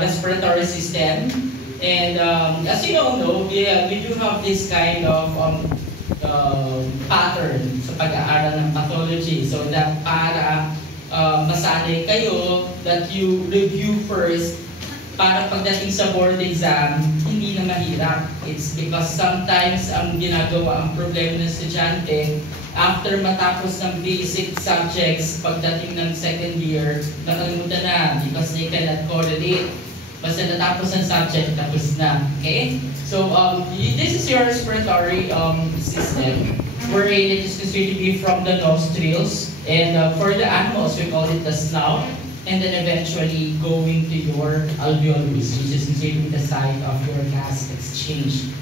respiratory system. And as you all know, we do have this kind of pattern sa pag-aaral ng pathology. So that para masanay kayo that you review first para pagdating sa board exam, hindi na mahirap. It's because sometimes ang ginagawa, ang problema ng estudyante, after matapos ng basic subjects, pagdating ng second year, nakalimutan na because they cannot correlate. Basta natapos ng subject, tapos na. Okay? So, this is your respiratory system, wherein it is considered to be from the nostrils. And for the animals, we call it the snout. And then eventually going to your alveolus, which is considered the site of your gas exchange.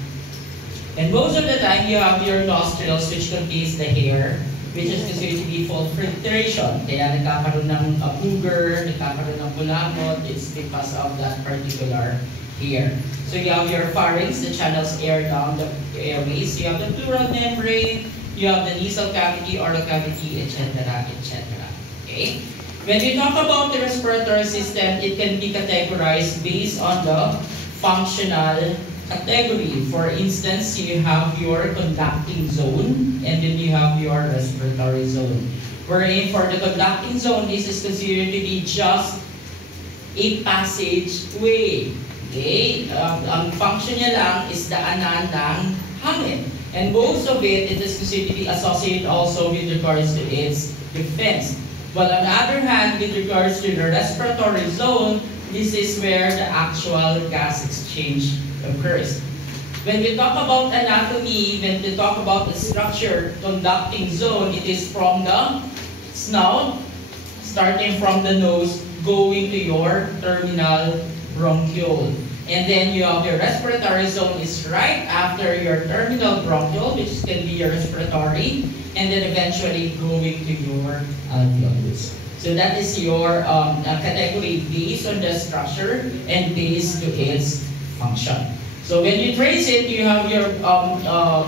And most of the time, you have your nostrils, which contains the hair, which is considered to be full filtration. Kaya nagkakaroon ng booger, nagkakaroon ng bulamot, it's because of that particular hair. So you have your pharynx, that channels air down the airways. You have the pleural membrane, you have the nasal cavity, oral cavity, etc., etc. Okay? When we talk about the respiratory system, it can be categorized based on the functional category. For instance, you have your conducting zone, and then you have your respiratory zone. Wherein for the conducting zone, this is considered to be just a passageway. Okay? Ang function niya lang is daanan ng hangin. And most of it is considered to be associated also with regards to its defense. But on the other hand, with regards to the respiratory zone, this is where the actual gas exchange occurs. When we talk about anatomy, when we talk about the structure, conducting zone, it is from the snout, starting from the nose, going to your terminal bronchiole. And then you have your respiratory zone is right after your terminal bronchiole, which can be your respiratory, and then eventually going to your alveolus. So that is your category based on the structure and based to its function. So when you trace it, you have your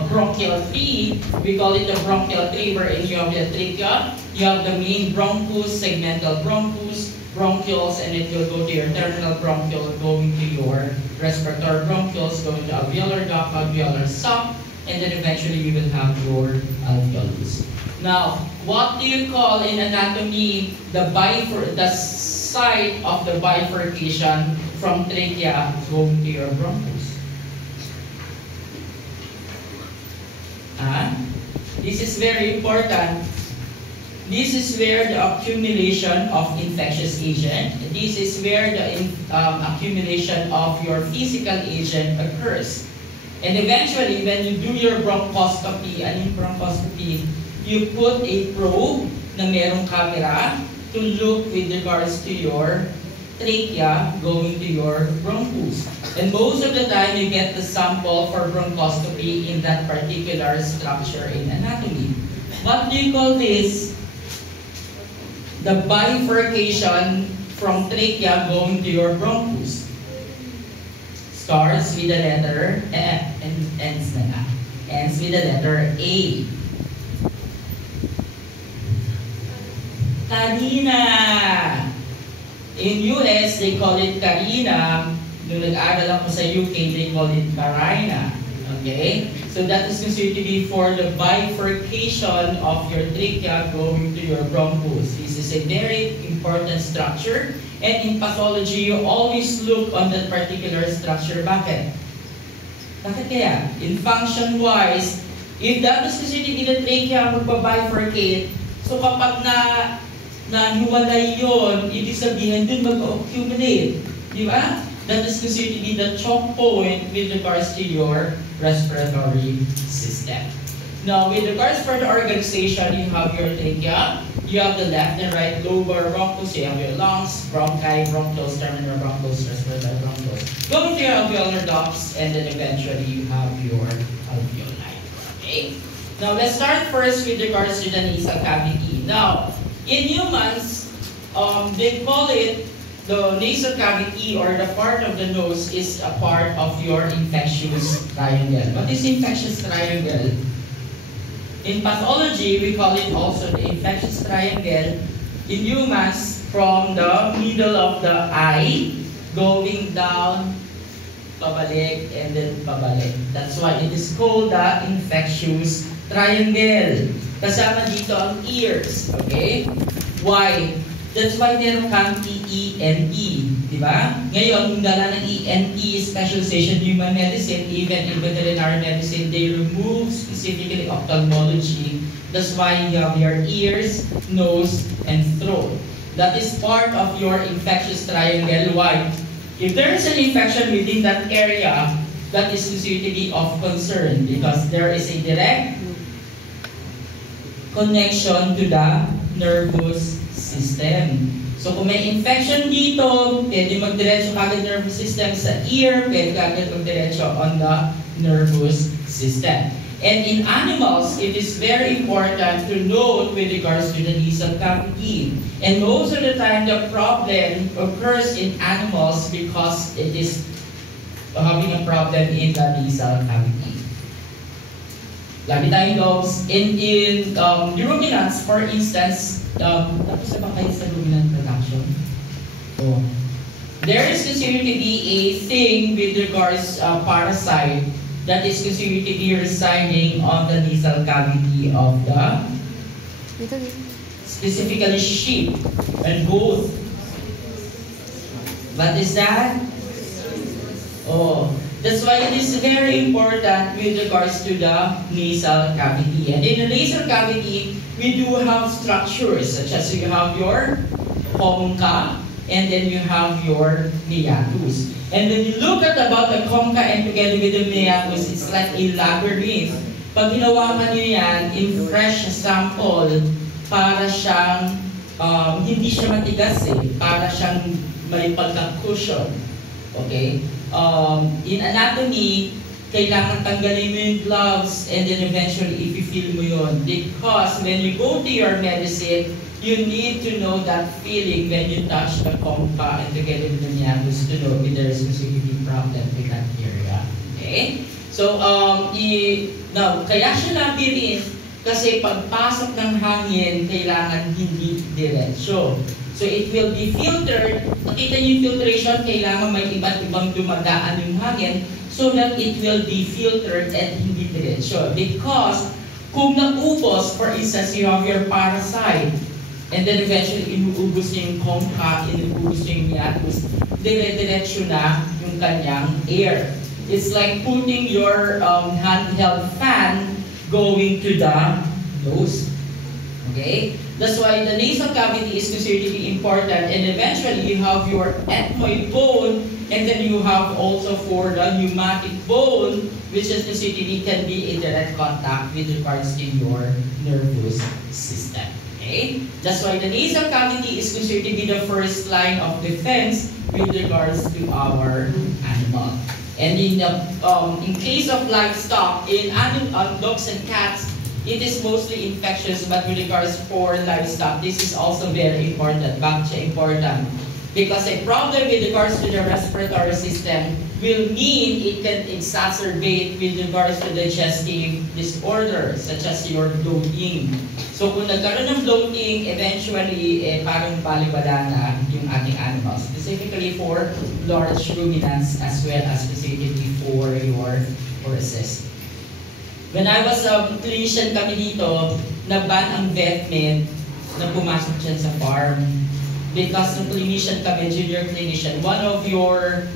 bronchial tree. We call it the bronchial tree, wherein you have the trachea, you have the main bronchus, segmental bronchus, bronchioles, and it will go to your terminal bronchiole, going to your respiratory bronchioles, going to alveolar duct, alveolar sac, and then eventually you will have your alveolus. Now, what do you call in anatomy the site of the bifurcation from trachea going to your bronchus? This is very important. This is where the accumulation of infectious agent. This is where the accumulation of your physical agent occurs. And eventually, when you do your bronchoscopy, you put a probe na merong camera to look with regards to your trachea going to your bronchus. And most of the time, you get the sample for bronchoscopy in that particular structure in anatomy. What do you call this? The bifurcation from trachea going to your bronchus. Starts with the letter and ends with the letter A. Carina. In US, they call it carina. Nung nag-aaral ako sa UK, they call it carina. Okay? So that is considered to be for the bifurcation of your trachea going to your bronchus. This is a very important structure. And in pathology, you always look on that particular structure. Bakit? Bakit kaya? In function-wise, if that is considered to be the trachea magbabifurcate, so kapag nahiwalay yun, ibig sabihin dun mag-accumulate. Di ba? That is considered to be the choke point with regards to your respiratory system. Now, with regards for the organization, you have your trachea, you have the left and right lobar bronchus, you have your lungs, bronchi, bronchioles, terminal bronchus, respiratory bronchus. Going to your alveolar ducts, and then eventually you have your alveoli. Okay? Now, let's start first with regards to the nasal cavity. Now, in humans, they call it the nasal cavity, or the part of the nose, is a part of your infectious triangle. What is infectious triangle? In pathology, we call it also the infectious triangle. In humans, from the middle of the eye, going down, pabalik, and then pabalik. That's why it is called the infectious triangle. Kasama dito ang ears. Okay? Why? That's why meron kang ENT. Diba? Ngayon, yung dala ng ENT, specialization human medicine, even in veterinary medicine, they remove specifically ophthalmology. That's why you have your ears, nose, and throat. That is part of your infectious triangle. Why? If there is an infection within that area, that is considered to be of concern because there is a direct connection to the nervous system. So kung may infection dito, pwede magdiretso kagad nervous system sa ear, pwede kagad magdiretso on the nervous system. And in animals, it is very important to note with regards to the nasal cavity. And most of the time, the problem occurs in animals because it is having a problem in the nasal cavity. Lagi tayong dogs. In ruminants, for instance, tapos na ba kayo sa ruminant production? Oh. There is considered to be a thing with regards parasite that is considered to be residing on the nasal cavity of the specifically sheep and goat. What is that? Oh, that's why it is very important with regards to the nasal cavity. And in the nasal cavity, we do have structures such as you have your concha and then you have your meatus. And when you look at about the concha and together with the meatus, it's like a labyrinth. Pag hinawakan nyo yan in fresh sample, para siyang, hindi siya matigas para siyang may pagka-cushion. Okay? In anatomy, kailangan tanggalin mo yung gloves and then eventually i-feel mo yun. Because when you go to your medicine, you need to know that feeling when you touch the concha and together with the meatus to know if there is a specific problem with that area. Okay? So, now, kaya siya labyrinth kasi pagpasok ng hangin, kailangan hindi diretsyo. So, it will be filtered. Nakita niyo yung filtration, kailangan may iba't ibang dumadaan yung hangin so that it will be filtered at hindi diretsyo. Because, kung naubos, for instance, you have your parasite, and then eventually, inuubos niya yung concha, inuubos niya yung meatus, dire-diretsyo na yung kanyang air. It's like putting your handheld fan going to the nose. Okay? That's why the nasal cavity is considered to be important. And eventually, you have your ethmoid bone, and then you have also for the pneumatic bone, which is considered can be in direct contact with regards to your nervous system. Okay? That's why the nasal cavity is considered to be the first line of defense with regards to our animal. And in case of livestock, in dogs and cats, it is mostly infectious, but with regards for livestock, this is also very important. Bakit siya important? Because a problem with regards to the respiratory system will mean it can exacerbate with regards to digestive disorders, such as your bloating. So kung nagkaroon ng bloating, eventually, parang balibala na yung ating animals. Specifically for large ruminants as well as specifically for your horses. When I was a clinician kami dito, naban ang vet med na pumasok dyan sa farm. Because ng clinician kami, junior clinician, one of your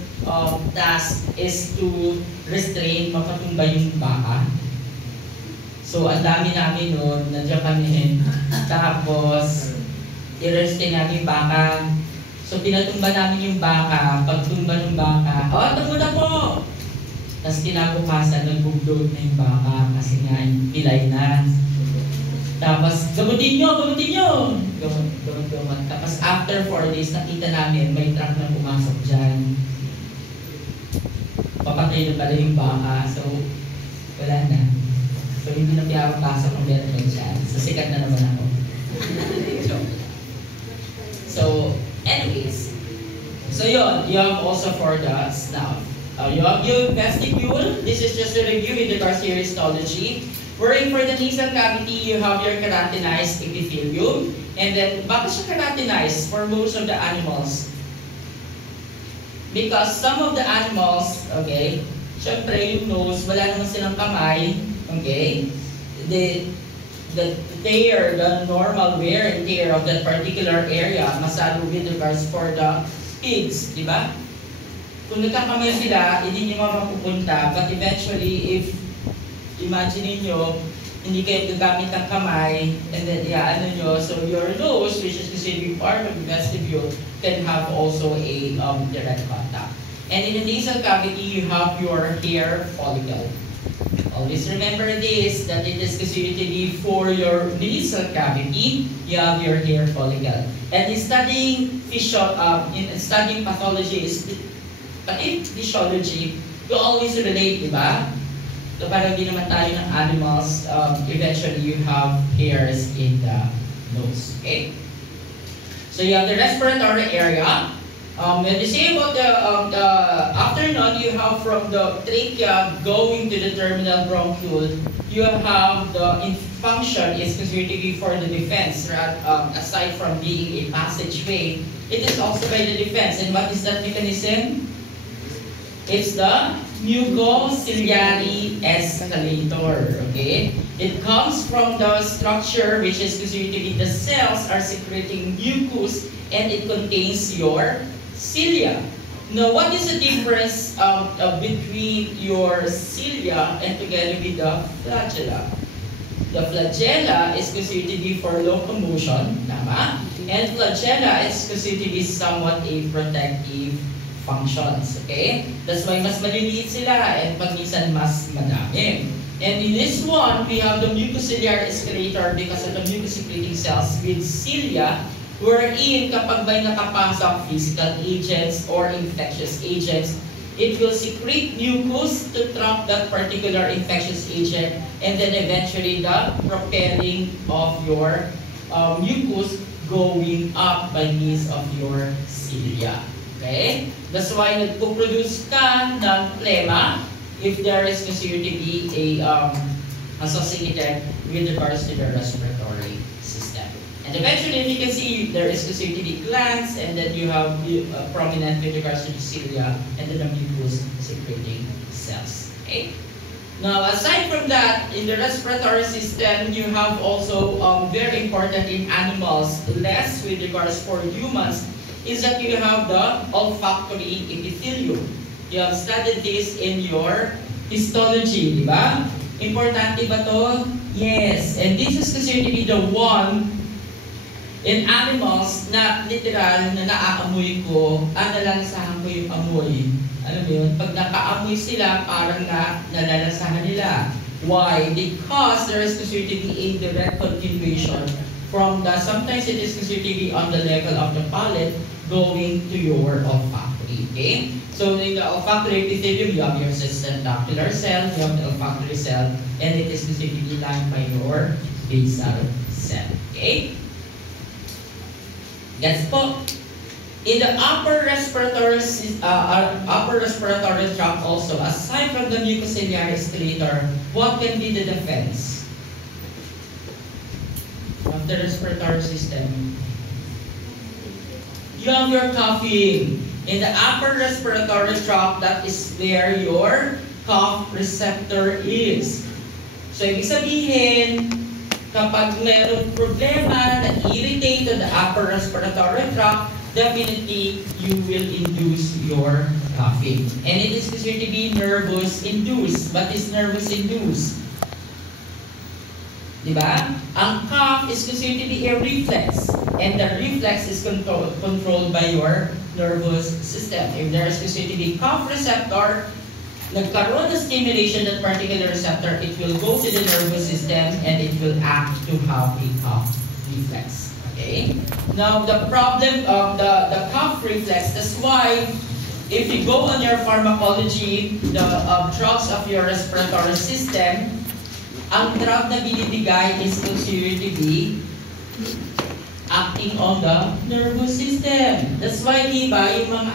tasks is to restrain, makatumba yung baka. So, ang dami namin noon, nandiyan kami. Tapos, i-restrain namin yung baka. So, pinatumba namin yung baka. Pagtumba ng baka, tumba na po! Tapos, kinabukasan, nag-bloat na yung baka kasi nga, pilay na. Tapos, gamutin nyo! Gamot. Tapos, after 4 days, nakita namin, may truck na pumasok dyan. Papatay na pala yung baka. So, wala na. So, hindi na pinapapasok ng veterinary dyan. So, sikat na naman ako. So, anyways. So, yun. You have also for the snout. You have your vestibule. This is just a review in regards to your histology. Wherein for the nasal cavity, you have your keratinized epithelium. And then, bakit siya keratinized for most of the animals? Because some of the animals, okay, syempre yung nose, wala naman silang kamay, okay? The tear, the normal wear and tear of that particular area, masalo with regards for the pigs, di ba? Kung nagkakamay sila, hindi nyo mapupunta, but eventually, if imagine niyo hindi kayo gagamit ng kamay, and then ano nyo, so your nose, which is considered to be part of the vestibule, can have also a direct contact. And in the nasal cavity, you have your hair follicle. Always remember this, that it is considered to be for your nasal cavity, you have your hair follicle. And in studying pathology, physiology, you always relate, di ba? So parang hindi naman tayo ng animals, eventually you have hairs in the nose, okay? So you have the respiratory area. When you say about the afternoon, you have from the trachea going to the terminal bronchiole, you have the function is considered to be for the defense, right? Aside from being a passageway, it is also by the defense. And what is that mechanism? It's the mucociliary escalator, okay? It comes from the structure which is considered to be the cells are secreting mucus and it contains your cilia. Now, what is the difference between your cilia and together with the flagella? The flagella is considered to be for locomotion, tama? And flagella is considered to be somewhat a protective functions, okay? That's why mas maliliit sila and pag-minsan mas madami. And in this one, we have the mucociliary escalator because of the mucus-secreting cells with cilia, wherein kapag may nakapasok physical agents or infectious agents, it will secrete mucus to trap that particular infectious agent and then eventually the propelling of your mucus going up by means of your cilia. Okay? That's why nagpo-produce ka ng phlegma if there is considered to be a associated with regards to the respiratory system. And eventually, you can see there is considered to be glands, and then you have prominent with regards to the cilia, and then the mucus secreting cells. Okay? Now, aside from that, in the respiratory system, you have also very important in animals, less with regards for humans, is that you have the olfactory epithelium. You have studied this in your histology, di ba? Importante ba to? Yes. And this is considered to be the one in animals na literal na naaamoy ko, nalalasahan ko yung amoy. Alam mo yun? Pag nakaamoy sila, parang nalalasahan nila. Why? Because there is considered to be a direct continuation from the, sometimes it is considered to be on the level of the palate going to your olfactory, okay? So in the olfactory epithelium, you have your dactylar cell, you have the olfactory cell, and it is considered to be lined by your basal cell, okay? That's po. In the upper respiratory tract also, aside from the mucociliary escalator, what can be the defense of the respiratory system? You have your coughing. In the upper respiratory tract, that is where your cough receptor is. So, ibig sabihin, kapag mayroong problema na irritate the upper respiratory tract, definitely you will induce your coughing. And it is considered to be nervous induced. What is nervous induced? Diba? Ang cough is considered to be a reflex. And the reflex is controlled by your nervous system. If there is considered to be cough receptor, nagkaroon ng stimulation that particular receptor, it will go to the nervous system and it will act to have a cough reflex. Okay? Now, the problem of the cough reflex, that's why if you go on your pharmacology, the drugs of your respiratory system, ang drug na binibigay is considered to be acting on the nervous system. That's why, diba, yung mga